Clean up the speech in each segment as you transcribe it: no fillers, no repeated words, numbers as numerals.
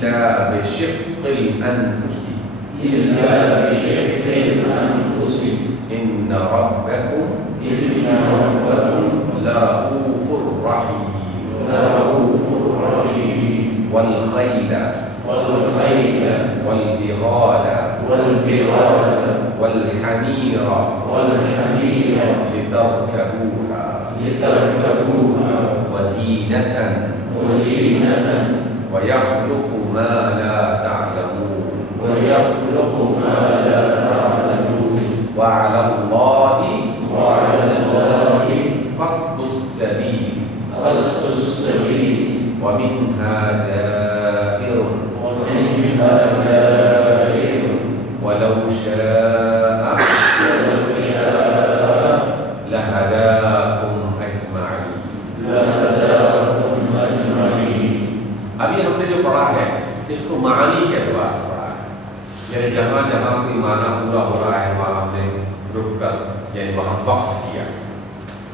إلا بشق الأنفس إن ربكم لرؤوف رحيم والخيل والبغال والحمير لتركبوها وزينة ويخلق ما لا تعلمون وعلى الله قصد السبيل ومنها جائر ولو شاء لهداكم أجمعين. ابھی ہم نے جو پڑھا ہے اس کو معانی کے اعتبار سے پڑھا ہے، یعنی جہاں جہاں کوئی معنی پورا ہو رہا ہے وہاں ہم نے رک کر یعنی وہاں وقف کیا.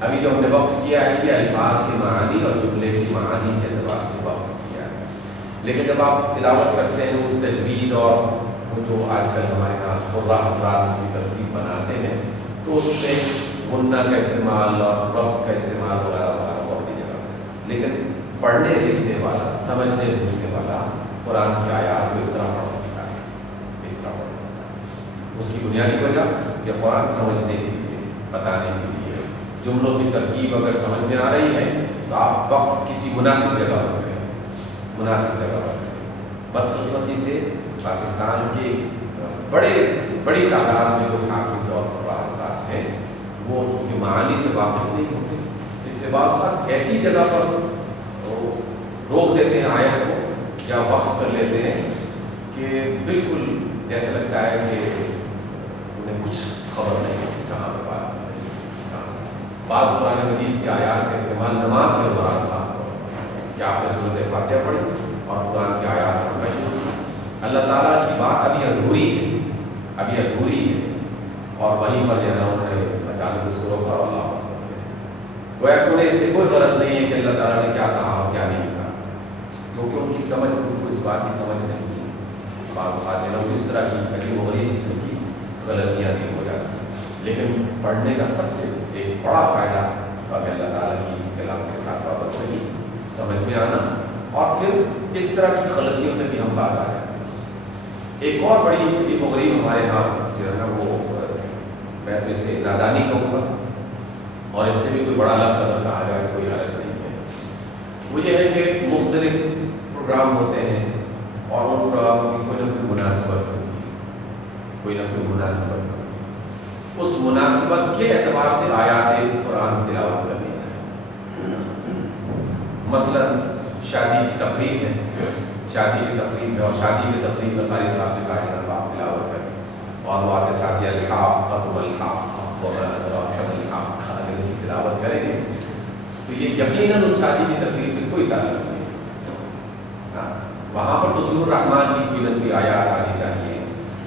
ابھی جو ہم نے وقف کیا ہے یہ الفاظ کی معانی اور جملے کی معانی کے اعتبار سے وقف کیا ہے. لیکن جب آپ تلاوت کرتے ہیں اس تجوید اور وہ جو آج کل ہمارے یہاں قرآ افراد اس کی ترتیب بناتے ہیں تو اس میں غنہ کا استعمال اور رب کا استعمال وغیرہ وغیرہ بہت ہی جگہ. لیکن پڑھنے لکھنے والا سمجھنے بوجھنے والا قرآن کی آیات کو اس طرح پڑھ سکتا ہے، اس طرح پڑھ سکتا ہے. اس کی بنیادی وجہ یہ قرآن سمجھنے کے لیے، بتانے کے لیے. جملوں کی ترکیب اگر سمجھ میں آ رہی ہے تو آپ وقف کسی مناسب جگہ پر کریں، مناسب جگہ پر کریں. بدقسمتی سے پاکستان کے بڑی تعداد میں جو حافظ اور قرآن افراد ہیں وہ چونکہ معانی سے واقف نہیں ہوتے، اس سے بعض اوقات ایسی جگہ پر روک دیتے ہیں آیت کو یا وقف کر لیتے ہیں کہ بالکل جیسا لگتا ہے کہ انہیں کچھ خبر نہیں ہوتی کہاں پہ بات ہے. بعض قرآن مجید کی آیات کا استعمال نماز کے دوران خاص طور پر کہ آپ نے سورۃ فاتحہ پڑھی اور قرآن کی آیات پڑھنا شروع کی. اللہ تعالیٰ کی بات ابھی ادھوری ہے اور وہیں پر جو ہے نا انہوں نے اچانک اس کو روکا. اللہ گویا کہ انہیں اس سے کوئی غرض نہیں ہے کہ اللہ تعالیٰ نے کیا کہا اور کیا نہیں کہا، کیونکہ ان کی سمجھ ان کو اس بات کی سمجھ نہیں ہے. بعض اوقات جو ہے اس طرح کی عجیب و غریب قسم کی غلطیاں بھی ہو جاتی ہیں. لیکن پڑھنے کا سب سے ایک بڑا فائدہ ہمیں اللہ تعالیٰ کی اس کلام کے ساتھ وابستگی، سمجھ میں آنا اور پھر اس طرح کی غلطیوں سے بھی ہم باز آ جاتے ہیں. ایک اور بڑی عجیب و غریب ہمارے یہاں جو ہے نا وہ میں تو اسے نادانی کہوں گا اور اس سے بھی کوئی بڑا لفظ اگر کہا جائے تو کوئی حرج نہیں ہے. وہ یہ ہے کہ مختلف پروگرام ہوتے ہیں اور ان پروگراموں کی کوئی نہ کوئی مناسبت ہوتی ہے، اس مناسبت کے اعتبار سے آیات قرآن تلاوت کرنی چاہیے. مثلا شادی کی تقریب ہے اور شادی کی تقریب میں قاری صاحب سے کہا جاتا آپ تلاوت کریں اور وہ آتے ساتھ الحاقۃ مالحاقۃ وما ادراک مالحاقۃ اگر اس کی تلاوت کریں گے تو یہ یقیناً اس شادی کی تقریب سے کوئی تعلق نہیں ہے. وہاں پر تو سورۃ الرحمن کی کوئی نہ کوئی آیات آنی چاہیے،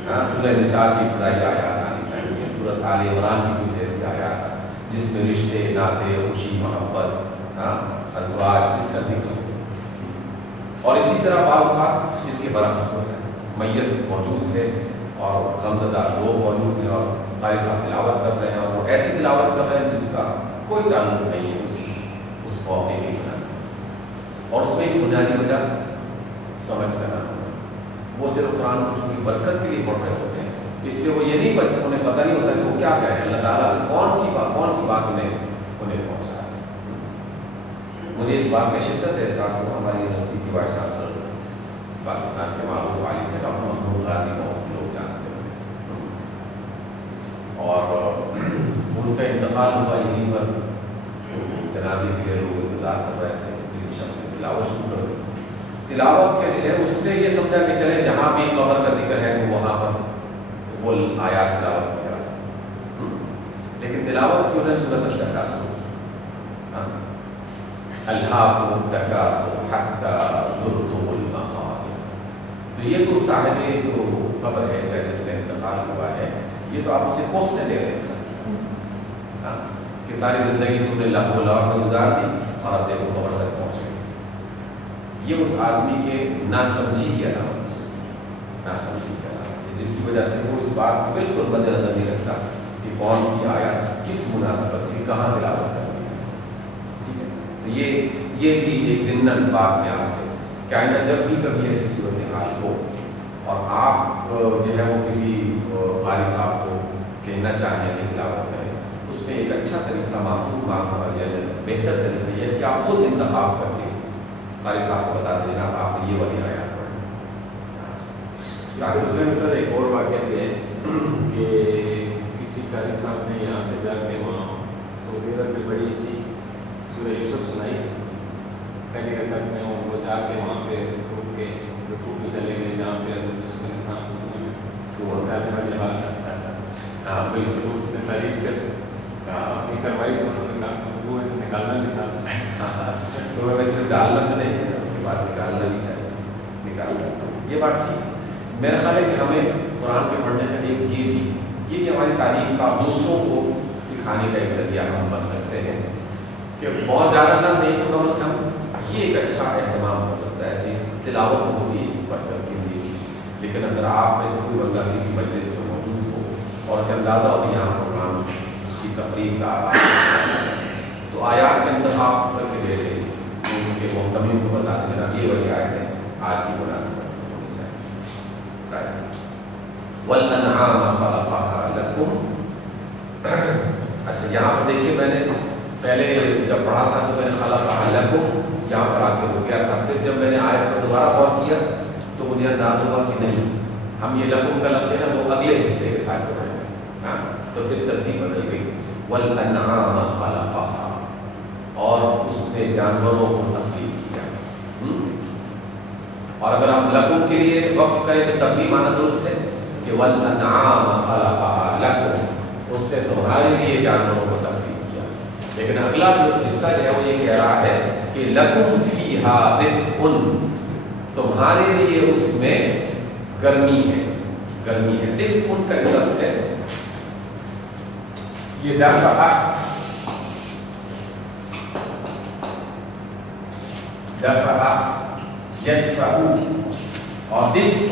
سورۃ نساء کی ابتدائی آیات آنی چاہیے، سورۃ آل عمران کی کچھ ایسی آیات جس میں رشتے، ناطے، خوشی، محبت، ازواج اس کا ذکر. اور اسی طرح بعض اوقات اس کے برعکس ہوتا ہے، میت موجود ہے اور غمزدہ لوگ موجود ہیں اور قاری صاحب تلاوت کر رہے ہیں اور وہ ایسی تلاوت کر رہے ہیں جس کا کوئی تعلق نہیں ہے اس موقع کی مناسبت سے. اور اس میں ایک بنیادی وجہ سمجھ کرنا، وہ صرف قرآن کو چونکہ برکت کے لیے پڑھ رہے ہوتے ہیں اس لیے وہ یہ نہیں انہیں پتہ نہیں ہوتا کہ وہ کیا کہہ رہے ہیں، اللہ تعالیٰ کی کون سی بات انہیں پہنچا ہے. مجھے اس بات کا شدت سے احساس ہوا، ہماری یونیورسٹی کی وائس چانسلر پاکستان کے معروف عالم تھے ڈاکٹر محمود غازی، بہت سے لوگ جانتے ہیں اور ان کا انتقال ہوا یہیں پر. جنازے کے لیے لوگ انتظار کر رہے تھے، کسی شخص نے تلاوت شروع کر دی. تلاوت کے جو ہے اس نے یہ سمجھا کہ چلے جہاں بھی قبر کا ذکر ہے تو وہاں پر وہ آیات تلاوت کی جا سکتی، لیکن تلاوت کی انہیں سورۃ التکاثر کی، الہاکم التکاثر حتی زرتم المقابر. تو یہ تو صاحب جو قبر ہے یا جس کا انتقال ہوا ہے یہ تو آپ اسے کوسنے دے رہے تھے کہ ساری زندگی تم نے لہو و لعب میں گزار دی اور اب دیکھو قبر تک پہنچ گئی. یہ اس آدمی کے ناسمجھی کی علامت ہے، ناسمجھی کی علامت ہے، جس کی وجہ سے وہ اس بات کو بالکل مد نظر نہیں رکھتا کہ کون سی آیت کس مناسبت سے کہاں تلاوت کرنی چاہیے، ٹھیک ہے۔ تو یہ بھی ایک ضمن بات میں آپ سے کہنا، جب بھی کبھی ایسی صورتحال ہو اور آپ جو ہے وہ کسی قاری صاحب کو کہنا چاہیں کہ تلاوت کریں، اس میں ایک اچھا طریقہ معقول یا بہتر طریقہ یہ ہے کہ آپ خود انتخاب کر کے قاری صاحب کو بتا دینا آپ نے یہ والی آیات پڑھیں۔ اس میں سر ایک اور واقعہ یہ ہے کہ کسی قاری صاحب نے یہاں سے جا کے وہاں سعودی عرب میں بڑی اچھی سورہ یوسف سنائی، پہلی رکعت میں وہ جا کے وہاں پہ رک کے رکوع میں چلے گئے جہاں پہ حضرت یوسف علیہ السلام کو ڈالنے والی حال کرتا ہے۔ ہاں بالکل، اس نے تعریف کر اپنی کروائی تو انہوں نے کہا کہ وہ اسے نکالنا نہیں تھا، تو میں صرف ڈالنا تو نہیں ہے، اس کے بعد نکالنا بھی چاہیے، نکالنا چاہیے، یہ بات ٹھیک ہے۔ میرا خیال ہے کہ ہمیں قرآن کے پڑھنے کا ایک یہ بھی ہماری تعلیم کا دوسروں کو سکھانے کا ایک ذریعہ ہم بن سکتے ہیں کہ بہت زیادہ نہ صحیح تو کم از کم یہ ایک اچھا اہتمام ہو سکتا ہے کہ تلاوت ہوتی ہے پڑھنے کے لیے، لیکن اگر آپ میں سے کوئی بندہ کسی مجلس میں موجود ہو اور اسے اندازہ ہو کہ یہاں قرآن کی تقریب کا آغاز ہے تو آیات کا انتخاب کر کے دے دیں، ان کے محتمین کو بتا دینا یہ وہی آیت ہے آج کی مناسبت سے ہونی چاہیے۔ وَالْأَنْعَامَ خَلَقَهَا لَكُمْ، اچھا یہاں پر دیکھیے میں نے پہلے جب پڑھا تھا تو میں نے خَلَقَهَا لَكُمْ یہاں پر آ کے رک گیا تھا، پھر جب میں نے آیت پر دوبارہ غور کیا تو مجھے اندازہ ہوا کہ نہیں، ہم یہ لکم کا لفظ ہے نا وہ اگلے حصے کے ساتھ پڑھیں گے، تو پھر ترتیب بدل گئی۔ وَالْأَنْعَامَ خَلَقَهَا، اور اس نے جانوروں کو تخلیق کیا، اور اگر ہم لکم کے لیے وقف کریں تو تفہیم آنا درست ہے کہ وَالْأَنْعَامَ خَلَقَهَا لَكُمْ، اس سے تمہارے لیے جانوروں کو تخلیق کیا، لیکن اگلا جو حصہ ہے وہ یہ کہہ رہا ہے کہ لَكُمْ فِيهَا دِفْءٌ، تمہارے لیے اس میں گرمی ہے، گرمی ہے۔ دفء کا جو لفظ ہے یہ دفع یدفع اور دفء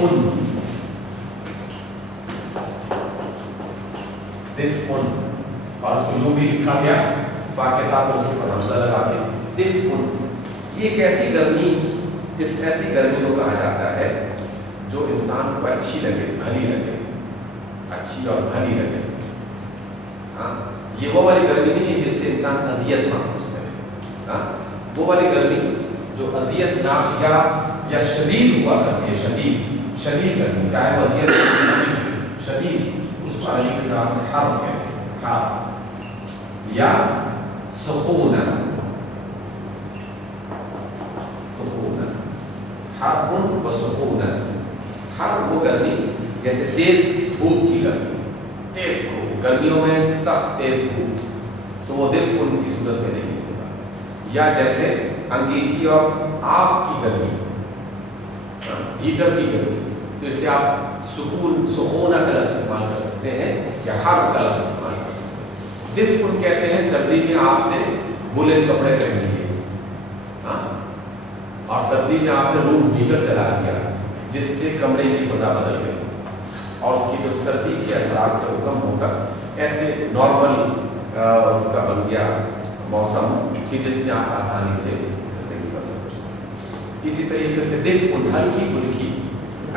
اور اس کو جو بھی لکھا گیا فا کے ساتھ اس کو حمزہ لگا کے دفء، یہ ایک ایسی گرمی، اس ایسی گرمی کو کہا جاتا ہے جو انسان کو اچھی لگے، بھلی لگے، اچھی اور بھلی لگے۔ ہاں یہ وہ والی گرمی نہیں ہے جس سے انسان اذیت محسوس کرے، ہاں وہ والی گرمی جو اذیت ناک یا شدید ہوا کرتی ہے، شدید گرمی، چاہے وہ اذیت شدید، اس کو عربی کے نام میں حر کہتے ہیں، حر یا سخون، حر و سخون۔ حر وہ گرمی جیسے تیز دھوپ کی گرمی، تیز دھوپ گرمیوں میں سخت تیز دھوپ، تو وہ دفء کی صورت میں نہیں ہوگا، یا جیسے انگیٹھی اور آگ کی گرمی، ہیٹر کی گرمی، تو اس سے آپ سخونہ کا لفظ استعمال کر سکتے ہیں یا حر کا لفظ استعمال کر سکتے ہیں۔ دفء کہتے ہیں سردی میں آپ نے وولن کپڑے پہن لیے، اور سردی میں آپ نے روم ہیٹر چلا دیا جس سے کمرے کی فضا بدل گئی اور اس کی جو سردی کے اثرات تھے وہ کم ہو کر ایسے نارمل اس کا بن گیا موسم کہ جس میں آپ آسانی سے زندگی بسر کر سکتے۔ اسی طریقے سے دفء ہلکی پھلکی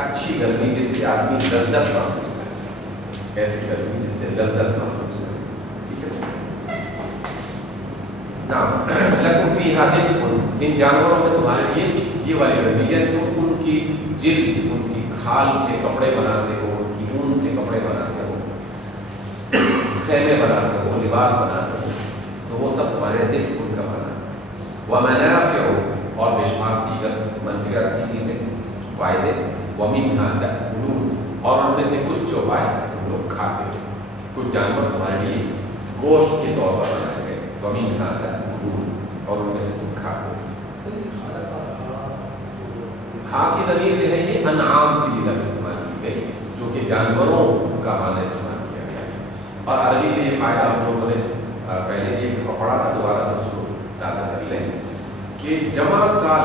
اچھی گرمی جس سے آدمی لذت محسوس کرے، ایسی گرمی جس سے لذت محسوس کرے، ٹھیک ہے نا۔ لکم فیہا دفء، ان جانوروں میں تمہارے لیے یہ والی گرمی ہے، تم ان کی جلد، ان کی کھال سے کپڑے بناتے ہو، ان کی اون سے کپڑے بناتے ہو، خیمے بناتے ہو، لباس بناتے ہو، تو وہ سب تمہارے دفء کا بنا۔ ومنافع، اور بے شمار دیگر منفعت کی چیزیں، فائدے، ومنها تأکلون، اور ان میں سے کچھ جو پائے تم لوگ کھاتے ہو، کچھ جانور تمہارے لیے گوشت کے طور پر بنائے گئے، ومنها تأکلون، اور ان میں سے تم کھاتے ہو۔ ہاں کی ضمیر جو ہے یہ انعام کے لیے لفظ استعمال کی گئی، جو کہ جانوروں کا معنی استعمال کیا گیا ہے، اور عربی کے یہ قاعدہ ہم لوگوں نے پہلے یہ پڑھا تھا، دوبارہ سے اس کو تازہ کر لیں کہ جمع کا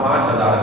5000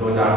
2-4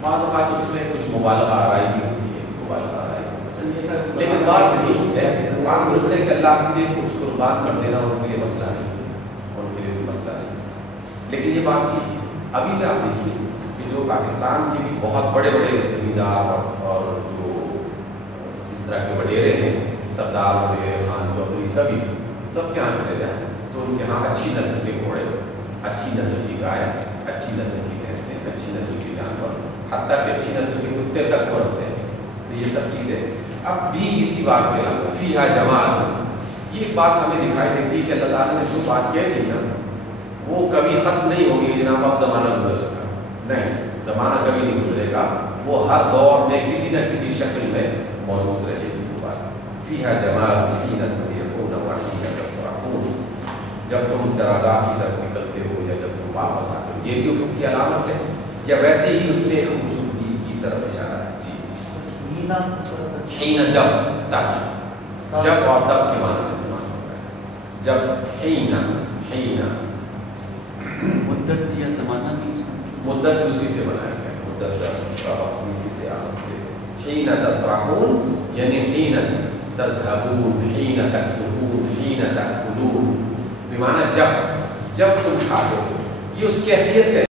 بعض اوقات اس میں کچھ مبالغہ آرائی بھی ہوتی ہے، مبالغہ آرائی، لیکن بات درست ہے کہ اللہ کے لیے کچھ قربان کر دینا ان کے لیے مسئلہ نہیں، ان کے لیے کوئی مسئلہ نہیں، لیکن یہ بات ٹھیک ہے۔ ابھی بھی آپ دیکھیے کہ جو پاکستان کے بھی بہت بڑے بڑے زمیندار اور جو اس طرح کے وڈیرے ہیں، سردار وغیرہ، خان چودھری، سب کے یہاں چلے جائیں تو ان کے یہاں اچھی نسل کے گھوڑے، اچھی نسل کی گائے، اچھی نسل کی بھینسیں، اچھی نسل کے جانور، حتیٰ کہ اچھی نسل کے کتے تک کو رکھتے ہیں۔ تو یہ سب چیزیں اب بھی اسی بات کے علاوہ فیہا جمال، یہ بات ہمیں دکھائی دیتی ہے کہ اللہ تعالیٰ نے جو بات کہہ دی نا وہ کبھی ختم نہیں ہوگی جناب اب زمانہ گزر چکا، نہیں، زمانہ کبھی نہیں گزرے گا، وہ ہر دور میں کسی نہ کسی شکل میں موجود رہے گی۔ وہ بات فیہا جمال حین تریحون وحین تسرحون، جب تم چراگاہ کی طرف نکلتے ہو یا جب تم واپس آتے ہو، یہ بھی اس کی علامت ہے، یا ویسے ہی اس میں ایک خوبصورتی کی طرف اشارہ ہے۔ جی حین جب تب، جب اور تب کے معنی میں استعمال ہوتا ہے، جب حین مدت یا زمانہ بھی مدت اسی سے بنایا گیا، مدت کا وقت اسی سے آغاز کیا۔ حین تسرحون یعنی حین تذهبون، حین تکتبون، حین تأکلون، بمعنی جب تم کھاتے ہو، یہ اس کیفیت کا